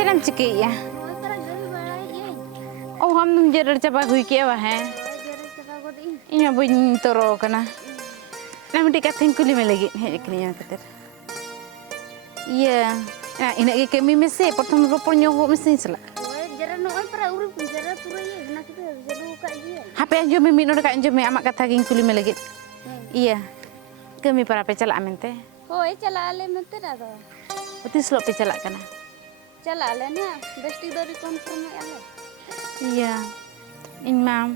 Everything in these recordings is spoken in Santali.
चलम चिके या ओ हम तुम जरर चबा हुई के वा है इन बुन तोरो कना ना मिटी कथें कुली में लगी है एकनी कतर ये ina ke kami mese pertama ropor nyogo mese sala jara noy para urip jara pura ye na kita jalu ka ye hape anjo mi minor ka anjo mi amak kata ging kuli me lagi iya kami para pe chala amente hoi chala ale mente ado utis lo pe chala kana chala ale na besti dori confirm ale iya in mam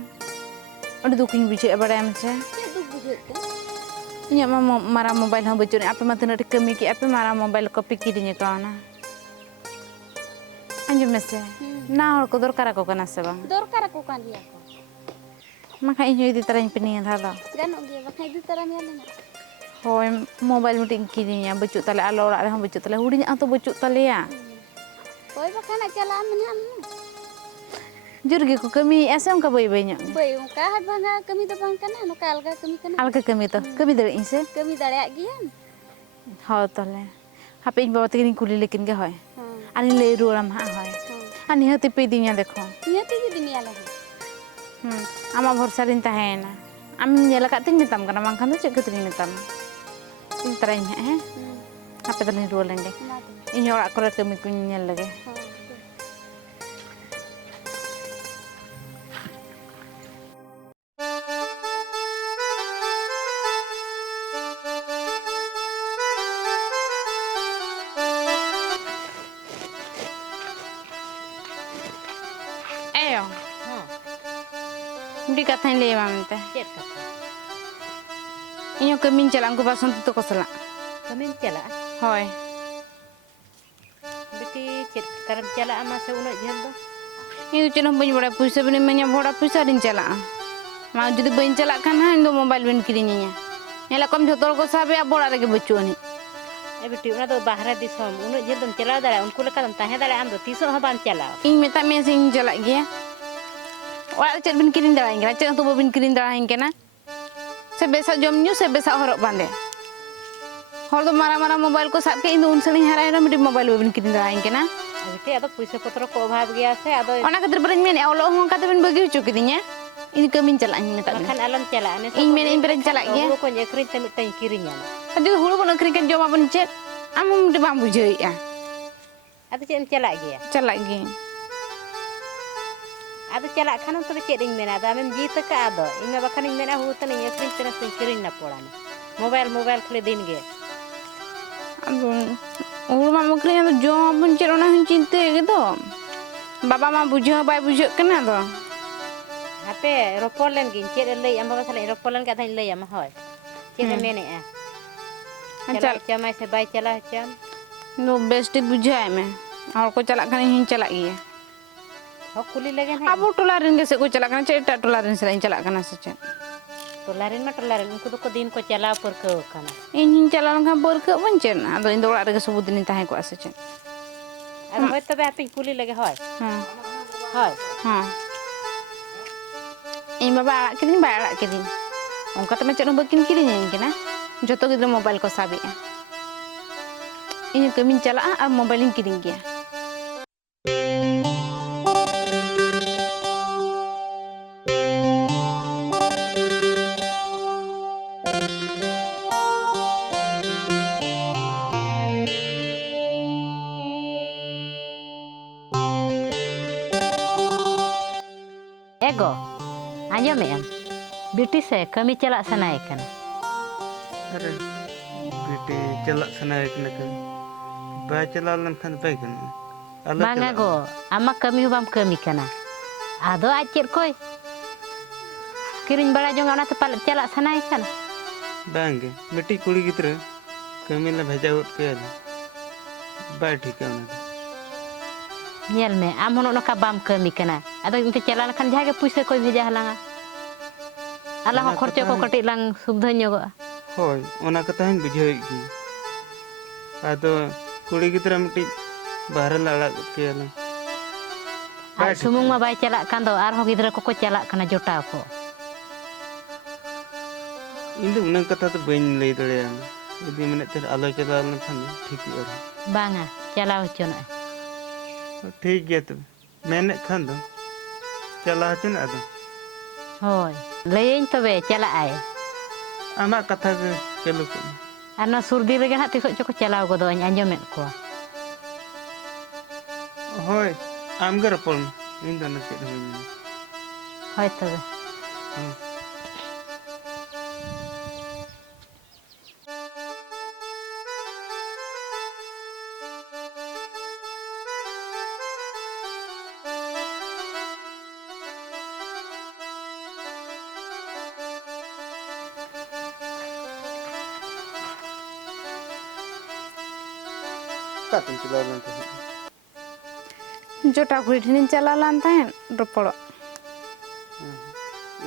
udah duking biji abara amse ke duk bujut ke inya mama mara mobile hang bocor apa mati nak kami ki apa mara mobile ko pikir dinya kana anjo mese na hor ko dorkar ko kana se bang dorkar ko kan dia ko maka inyo idi tarañ pening thada ganok ge bakai du taram ya na hoi mobile muting kirinya bocor tale alo ora hang bocor tale hudinya atau bocor tale ya hoi bakai nak chala menam jurgi ko kami asam ka boy banyak boy ka hat banga kami to bang kana no kal ga kami kana alga kami to kami dari inse kami dareak gian ha tale hape in bawa tikin kuli lekin ga hoy ani le ruram ha hoy ani hati pe dinya dekho niati gi dunia la ama bhorsa rin tahena am nyela ka tin mitam kana mangkhan to chek tin mitam in tarañ he hape tale ru lenge in ora kore kami kun nyel lage Di katanya le mamante. Cek kata. Inyo kami jalan ko bason tu ko sala. Kami cala. Hoy. Beti cek karam cala ama se uno janda. Ini tu cina banyak bora puisa bini banyak bora puisa rin cala. Mau jadi banyak cala kan ha indo mobile bin kirinya. Nyala kom jotor ko sabe abora lagi boconi. Beti una do bahara disom uno janda cala dara unku leka tahe dara am do tiso ha ban cala. Ini meta mesing cala gya. Wala cek bin kirin dara ingkena cek tu bin kirin dara ingkena. Sebesa jom nyu sebesa horok bande. Hor do mara mobile ko sab ke indo unsani harai na midi mobile bin kirin dara ingkena. Beti ado puisa potro ko bhab gya se ado Ona kadir bereng men Allah hong kata bin bagi ucu kidinya. Ini kami cala ini meta. makan alam cala ane Ini men ini bereng cala gya. Ulo ko nyekrin tamit tan kirinya. Adi hulu ko nakrikan jom apa cek. Amu mudi bambu joi ya. Ado cek cala gya. Cala gi. Ado cala kan to cek ding mena da mem jita ka ado ina bakan ing mena hu tan nyekrin tan kirin na polana. Mobile khle din ge. Aduh, hulu mama kalian tu jom apa cek ona hin cinta gitu. Bapa mah bujang bay bujang kena tu. Hape ropolen gin cek lei am baba sale ropolen ka tan lei am hoy. Cek mene a. Cala chamai se bay cala cham. No best bujang me. और को चला खाने hin चला गया. Ho kuli legen hai. Abu tolarin ke se ko चला खाना चेटा tolarin se lain चला खाना se chen. Tolarin unku do ko din ko chala por ko kana. In hin चला लंगा बर ke bun chen. Ado indo ora ke sebut din tahe ko ase chen. Ado hoy to ba pin kuli lege hoy. Hoy. Ha. In baba kidin ba ara kidin. Onka tama chen bakin kidin yen kena. Joto gidra mobile ko sabi ya. Ini kami cala ar mobile kidin gya. Ego. Anjom em. Beauty se kami chala sanai kana. अरे बेटे चला सना एक नकल बाय चला लन खान बाय कना Banga go. Ama kami bam kami kana. Ado acir koy. Kirin bala jong ona te palet chala sanai kana. बांगे मिट्टी कुड़ी की तरह कमी ला भेजा उठ के बाय ठीक है उन्हें Nyel me am hono ka bam kami kana. Ado inte chala kan jaga puisa koy bheja halanga. Ala ho khorcho ko katik lang subdha nyogo. होय ओना कथा हन बुझे की आदो कुड़ी की तरह मिट्टी बाहर लाड़ा के ला Ar sumung ma bay chala kan do ar ho gidra ko chala kana jotaw ko. इन उन कथा तो बन ले दड़े यदि मने तेर आलो चला लन खान ठीक है Banga chala hochono. ठीक गया तो मेने खान दो चला हचुन आदो होय लयें तबे चला आए आमा कथा के चलो को और ना सुरदी लगे ना तिसो चको चलाव गोदो आंजमेत को होय आम गे रपल इन दो नचे होय होय तबे तुम चला लंत जोटा कुड़ी ठिन चला लान ताहेन रोपड़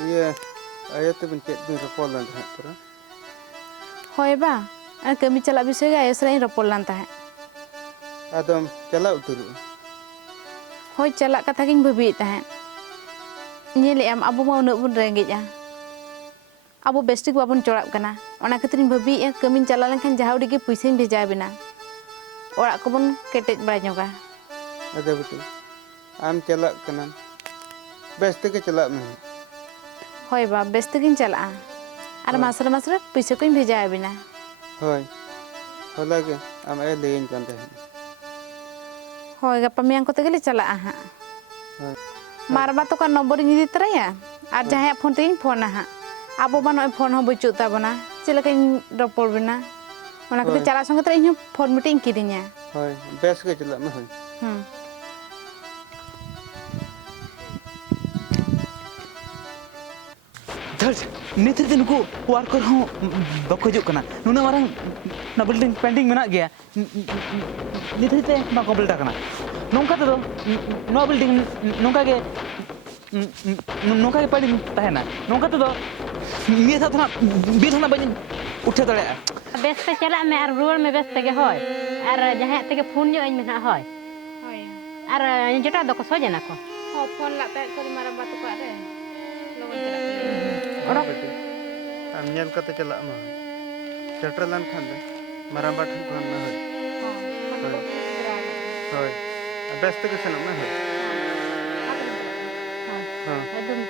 ये आयते बन चेक बिन रपल लंत है तोरा होय बा और कमी चला विषय गे आयसरा रोपड़ लान ताहेन आदम चला उतरु होय चला कथा गिन भाबी ताहेन नेले एम अबो मा उन बुन रेंगेजा अबो बेस्टिक बाबन चोड़ाब कना ओना खातिर भाबी कमी चला लेखन जहाउडी के पैसा भेजा बिना ओरा को बन केटेज बड़ा जोगा अदे बेटी आम चला कना बेस्ट के चला में होय बा बेस्ट गिन चला और मासर मासर पैसा को भेजा बिना होय होला के आम ए लेन कांते हैं होय गप्पा मियां को तगले चला हा होय मारबा तो का नंबर इन दी तरया और जहां फोन तेन फोन हा आबो बा नय फोन हो बचु ताबना चलकन रपड़ बिना ओना के चला संग त इन फोन मीटिंग किदिnya होय बेस्ट के चला में होय धर्ज नित दिन को वर्कर हो बको हिजुग कना नुना मारंग ना बिल्डिंग पेंडिंग मेना गया नित ते मा कंप्लीट कना नोंका तो नो बिल्डिंग नोंका के पेंडिंग तहना नोंका तो निया था बीर ना बन उठे दड़े बेस पे चला में और रोड में बेस तगे होय और जहां तगे फोन जो इन में होय होय और जेटा दको सोजना को हो फोन लाता को मारबा तो का रे लोगन चला और बेटी आम नेल कते चला में चटर लन खान दे मारा बाठन खान में होय होय बेस्ट के सन में होय हां एकदम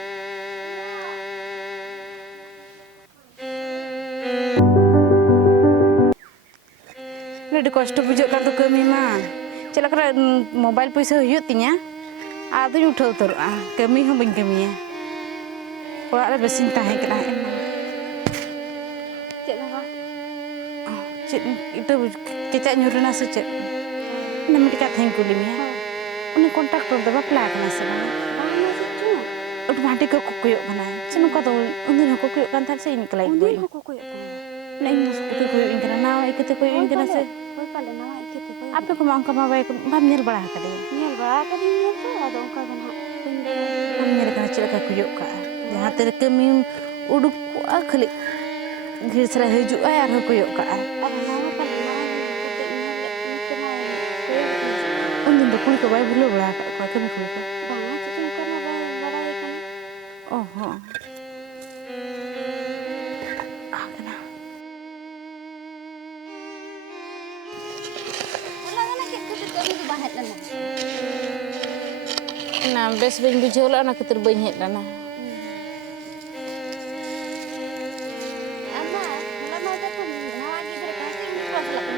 नेडी कष्ट बुझो का तो कमी मा चला कर मोबाइल पैसा हुयु तिया आदु उठा उतर कमी हो बन कमिया ओरा रे बेसिन ताहे कना चेत इतो केचा nyuruna से चेत नमिट का थैंक यू लिमिया उनी कांटेक्ट कर दबा प्ला कना से उठ माटी को कुकुयो बना चनु का तो उन को कुकुयो kan था से इन कलाई उन्हीं को कोई नहीं मुझको कोई इनकना ना इकते कोई इनकना से कोई पाले ना इकते कोई आपे को मांग का बाबा को बाम नेल बड़ा करे नेल बड़ा कदी नेल तो आदो का गना बाम नेल का चलका कुयो का जहां तेरे कमी उडुक खली घिसरा हेजु आय आर कुयो का अब ना पाले ना उन दिन तो कुली को बाय बुलो बड़ा का कमी कुली को बांगा चिकन करना बड़ा है ओहो आगना लगा ना के कभी बाहर लना ना बेस बिन बुझोला ना खातिर बइन हेड लना अम्मा लमा देखो नवा गिदर का सिंग पास लगा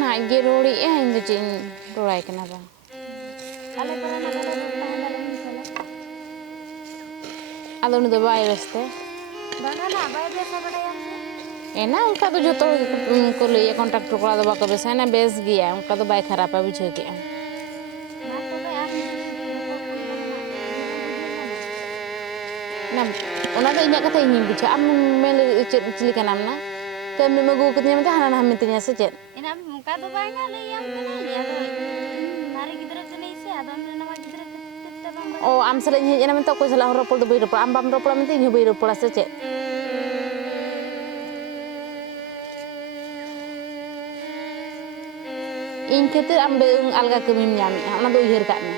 ना गे रोड़ी ए इन दो चिन रोड़ाई कना बा अले पर ना बड़ा बाहर लगा चला आदो न दो बाय बेसते बांगा ना बाय बेसा बड़ा यार एना उनका तो जो तो को लिए कांटेक्ट कोड़ा दबा को बेस है ना बेस गया उनका तो बाय खराब है बुझे के ना तो बे आप ना ओना तो इnya kata ini bucha am mel cili kanam na kami magu ketnya mata hana ham mentinya secet ina muka तो बांगा ले याम कना या तो नारी गिदर कने से आदो नवा गिदर कते बांगा oh am sala ini ina menta ko sala ropol do biro am bam ropol menti ini biro pola secet इन खातिर am be alga kami nyam ona do ihir ka me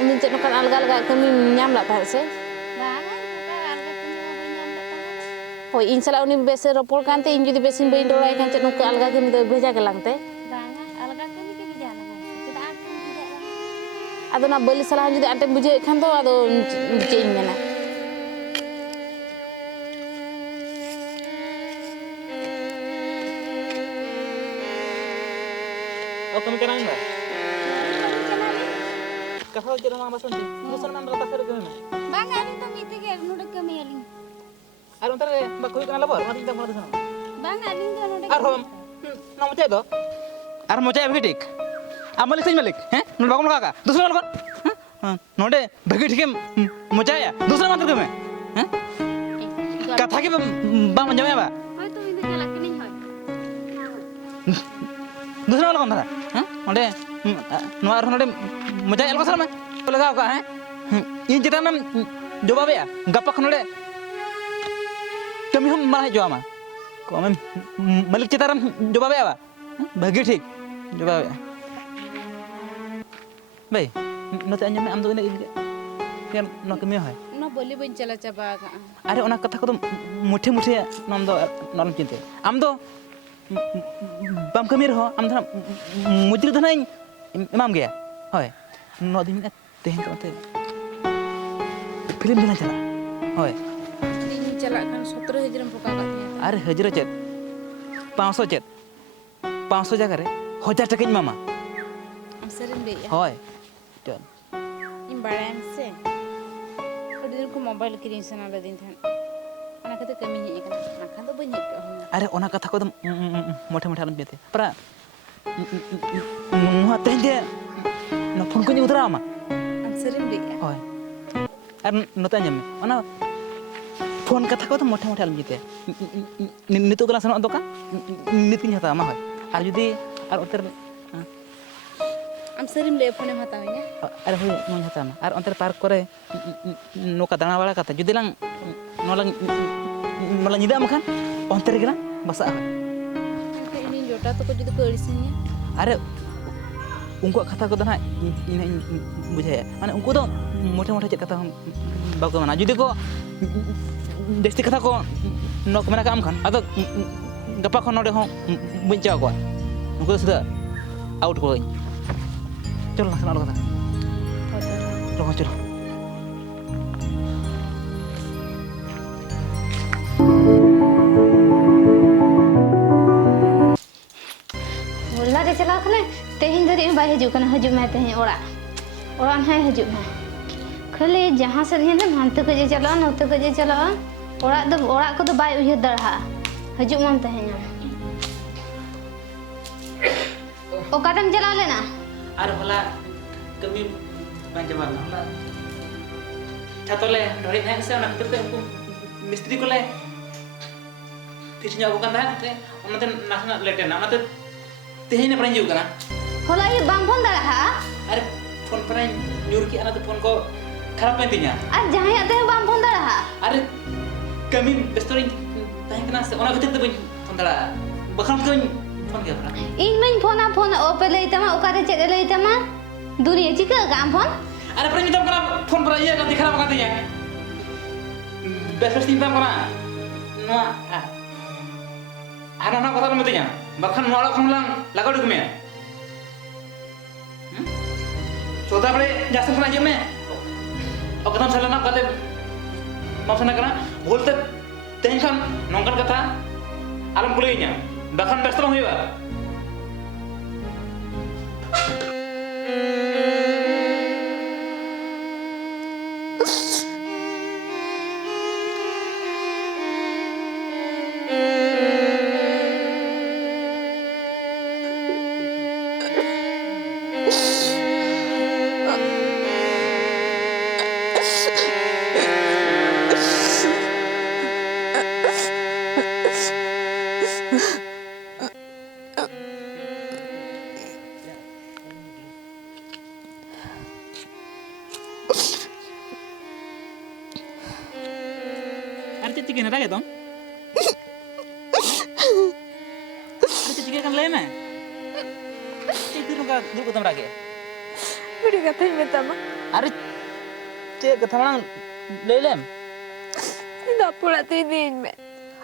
undin cek nokan alga kami nyam la ta se बांगा मुका अलगा कने में याम लेता hoi in sala uni bese ropol kan te in judi besin bain dorai kan cek nokka alga kami do beja ke lang te बांगा ᱟᱫᱚ ᱚᱱᱟ ᱵᱟᱹᱞᱤ ᱥᱟᱞᱟ ᱡᱩᱫᱤ ᱟᱸᱴᱮᱢ ᱵᱩᱡᱷᱟᱹᱣᱮᱫ ᱠᱷᱟᱱ ᱫᱚ ᱟᱫᱚ ᱪᱮᱫ ᱤᱧ ᱢᱮᱱᱟ Aku kami kena enggak? Kau jadi orang masuk ni. Musuh mana rata seri kami? Bang, aling to miti ke nude kami aling. Aron tadi bakui kena lapor. Mati kita mana sana? Bang, aling to nude. Aron, nama macam itu? Aron macam apa tik? Amalik sih malik, Nol bagum laka. Dusra malkon? Node bagi ठीक है macam ya? Dusra mana kami? Kata kita bang macam apa? Hoy to miti ke laki nih hoy. Dusra malkon mana? Node, node macam elok sana mah? Kalau kau kah? Ini cerita nam jawab ya? Gapak node kami हम मारा है जवाब को हमें मलिक चितारम जवाब है भाग्य ठीक जवाब है भाई नोते अंजम में आम दो क्या नो कमी है ᱚᱱᱟ ᱵᱟᱹᱞᱤ ᱵᱟᱹᱧ ᱪᱟᱞᱟ ᱪᱟᱵᱟ ᱠᱟᱜᱼᱟ अरे ओना कथा को तो मुठे मुठे नाम दो नरम चिंते आम दो बम कमी रहो आम धना मुजरी धना इमाम गया होय नो दिन तेहन तो फिल्म दिना चला होय ᱤᱧ ᱪᱟᱞᱟᱜ ᱠᱷᱟᱱ 17,000 ᱮᱢ ᱯᱚᱠᱟ ᱠᱟᱜ ᱛᱤᱧᱟ अरे हजरा चेत 500 चेत 500 जगह रे 1000 टका मामा ᱟᱢ ᱥᱟᱹᱨᱤᱢ ᱞᱟᱹᱭᱮᱜᱼᱟ होय चल ᱤᱧ ᱵᱟᱲᱟᱭᱟᱢ ᱥᱮ ᱟᱹᱰᱤ ᱫᱤᱱ ᱠᱚ ᱢᱳᱵᱟᱭᱤᱞ ᱠᱤᱨᱤᱧ ᱥᱟᱱᱟ ᱞᱮᱫᱤᱧ ᱛᱟᱦᱮᱸᱫ ᱚᱱᱟ ᱠᱷᱟᱹᱛᱤᱨ ᱠᱟᱹᱢᱤ ᱦᱮᱡ ᱟᱠᱟᱱᱟ ᱵᱟᱠᱷᱟᱱ ᱫᱚ ᱵᱟᱹᱧ ᱦᱮᱡ ᱠᱚᱜᱼᱟ ᱦᱩᱱᱟᱹᱝ अरे ओना कथा को मोटे मोटे आलम बेते पर नुआ तेज न फोन को उधरा मा ᱟᱢ ᱥᱟᱹᱨᱤᱢ ᱞᱟᱹᱭᱮᱜᱼᱟ होय और नोते अंजम ओना फोन कथा को मोटे मोटे आलम बेते नितो गला सनो दोकान नितिन हता मा होय और जुदी और उतर ᱟᱢ ᱥᱟᱹᱨᱤᱢ ᱞᱟᱹᱭᱟ ᱯᱷᱳᱱᱮᱢ ᱦᱟᱛᱟᱣᱤᱧᱟ अरे होय नोई हता मा और अंतर पार्क करे नोका दाना वाला कथा जुदी लंग नोला निदा मखान अंतर गिरा बसा होय ᱤᱧ ᱡᱚᱴᱟ ᱛᱟᱠᱚ ᱡᱩᱫᱤ ᱠᱚ ᱟᱹᱲᱤᱥᱤᱧᱟ अरे उनको कथा को ना इन बुझाया माने उनको तो मोटे मोटे चेक कथा बाको माना जुदी को जस्ती कथा को नक मेना काम खान अदो गपा खन नोडे हो बुझ जाओ को उनको सुदा आउट को चलो ना सना कथा चलो चलो Mula re chala khane tehin dari bai haju kana haju me tehin ora hai haju me khali jahan se hin hantu ko je chala note ko je chala ora ko do bai uyah darha haju mam tehin okatam chala lena अरे होला कमी पंचमा होला छातोले ढोरी है से ना खते उनको मिस्त्री को ले तिसnya bukan dah te onate nasna lete na onate tehine pran ju kana hola ye bang phone darha अरे फोन पर nyur ki ana to phone को खराब में दिnya ar jahan ya teh bang phone darha अरे कमी बेस्टोरी ताही कना से ओना खते बन फोन दड़ा बखन को फोन के परा इन main phone ope lei tama okare chet lei tama dunia chika gam phone अरे पर मितम कना फोन पर ये गलती खराब कर दिया बेस्ट सिस्टम कना no ana na kata metinya bahkan nolak lang lagu duk me soda bre jasa sana je me o kata salah nak kata maksana kana bolte tension nongkan kata alam kulinya bahkan best bang huiba Arti cikin ada gitu? Arti cikin kan lain Cikin tu kan dulu ketemu lagi. Udah katanya minta mah Arti cik ketemu orang lelem. Ini pula tidin me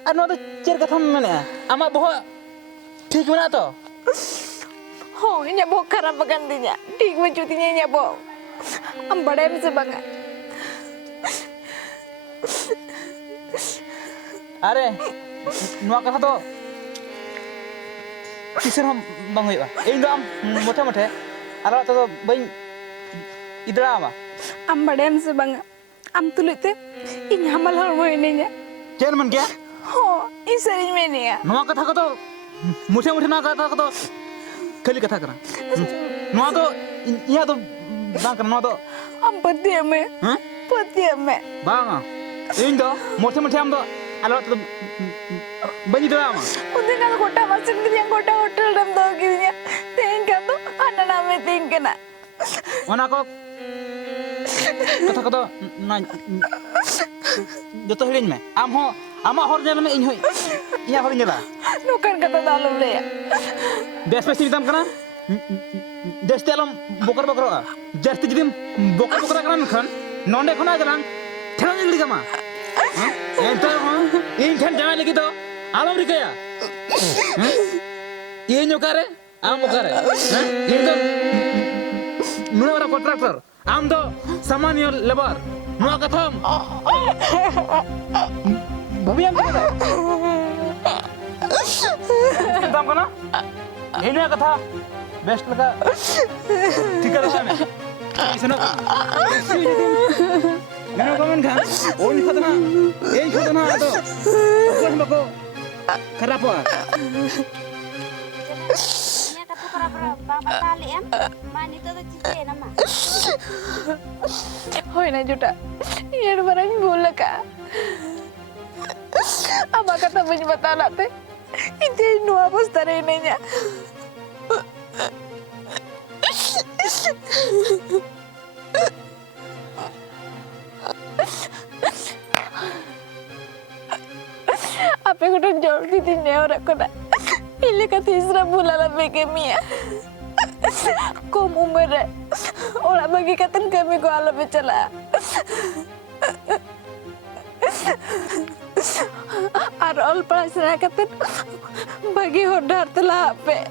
Arno tu cik ketemu mana? Amak boh ठीक mana tu? Oh, ini boh karena pegantinya Dik menjutinya ini boh am badem se banga अरे नुआ कथा तो किसर हम बंग हुआ इन दो मोटे मोटे अरे तो बई इधर आवा am badem se banga am tulite in hamal hor mo ini chain मन क्या हो इन सरिñ menia नुआ कथा को तो मोटे मोटे नुआ कथा को तो खाली कथा करा नुआ तो यहाँ तो बांग करना नुआ तो am padiam me हाँ padiam me बांग इन दो मोटे मोटे हम तो अरे तो बनी इधर आवा unde kan kota masin kirian kota hotel dam do kirinya tehin kan to anna name tehin kena ᱚᱱᱟ ᱠᱚ ᱠᱟᱛᱷᱟ ᱠᱚᱫᱚ ᱱᱟ ᱡᱚᱛᱚ ᱦᱤᱲᱤᱧ ᱢᱮ ᱟᱢ ᱦᱚᱸ ᱟᱢᱟᱜ ᱦᱚᱲ ᱧᱮᱞ ᱢᱮ ᱤᱧ ᱦᱚᱸ ᱤᱧᱟᱹᱜ ᱦᱚᱲᱤᱧ ᱧᱮᱞᱟ nukan kata dalam le ᱵᱮᱥ ᱵᱮᱥ ᱤᱧ ᱢᱮᱛᱟᱢ ᱠᱟᱱᱟ ᱡᱟᱹᱥᱛᱤ ᱟᱞᱚᱢ ᱵᱚᱠᱨ ᱵᱚᱠᱨᱚᱜᱼᱟ ᱡᱟᱹᱥᱛᱤ ᱡᱩᱫᱤᱢ ᱵᱚᱠᱨ ᱵᱚᱠᱨᱚᱜ ᱠᱟᱱᱟ ᱢᱮᱱᱠᱷᱟᱱ ᱱᱚᱸᱰᱮ ᱠᱷᱚᱱᱟᱜ ᱜᱮᱞᱟᱝ ᱴᱷᱮᱲᱚᱝ ᱜᱤᱰᱤ ᱠᱟᱢᱟ ᱮᱱᱛᱮ ᱨᱮᱦᱚᱸ ᱤᱧ ᱴᱷᱮᱱ ᱡᱟᱶᱟᱭ ᱞᱟᱹᱜᱤᱫ ᱫᱚ ᱟᱞᱚᱢ ᱨᱤᱠᱟᱹᱭᱟ ᱤᱧ ᱚᱠᱟᱨᱮ ᱟᱢ ᱚᱠᱟᱨᱮ ᱤᱧ ᱫᱚ नुआ कॉन्ट्रैक्टर आम दो सामान्य लेबर नुआ कथम भभी आम कथा दाम कना इने कथा बेस्ट लगा ठीक है रहा मैं इसनो मैंने कमेंट था ओन खतना एन खतना तो कोन बको खराब हुआ hoy na juta yer barang bola ka ama kata banyak batala te ite nuwa bos tare nenya apa yang udah jauh di sini orang kena pilih kata Isra bola lah bagi Mia kau umur orang bagi kata kami kau alam bercela arol perasaan kata bagi hodar telah apa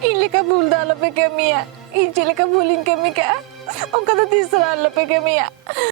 ini kabul dalam bagi Mia ini kabulin kami ka orang kata Isra dalam bagi Mia